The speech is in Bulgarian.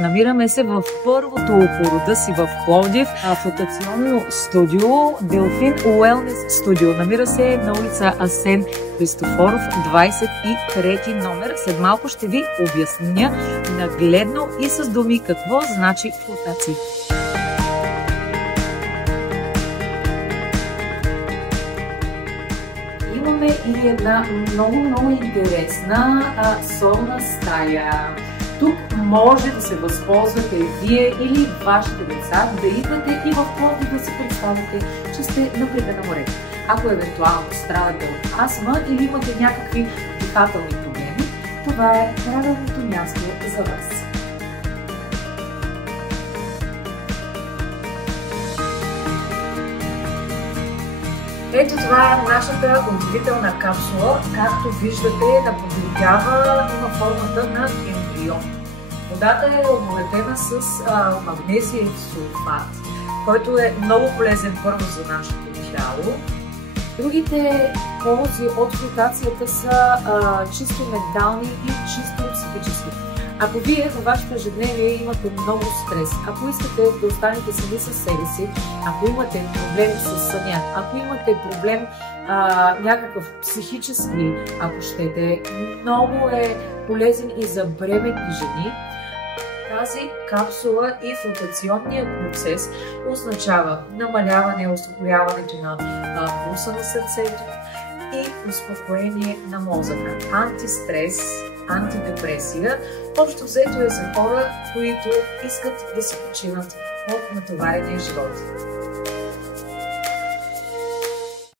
Намираме се в първото по рода си в Пловдив флотационно студио Делфин Уелнес студио. Намира се на улица Асен Христофоров, 23 номер. След малко ще ви обясня нагледно и с думи какво значи флотация. Имаме и една много интересна солна стая. Тук може да се възползвате вие или вашите деца да идвате и в Пловдив да си представите, че сте на брега на морето. Ако евентуално страдате от астма или имате някакви дихателни проблеми, това е правилното място за вас. Ето това е нашата удивителна капсула. Както виждате, наподобява има формата на ембрион. Водата е обогатена с магнезиев сулфат, който е много полезен първо за нашето тяло. Другите ползи от флотацията са чисто ментални и чисто психически. Ако вие във вашето ежедневие имате много стрес, ако искате да останете сами със себе си, ако имате проблем с съня, ако имате проблем някакъв психически, ако щете, много е полезен и за бременни жени. Тази капсула и флотационният процес означава намаляване, успокояването на пулса на сърцето и успокоение на мозъка. Антистрес, антидепресия. Общо взето е за хора, които искат да се починат от натоварения живот.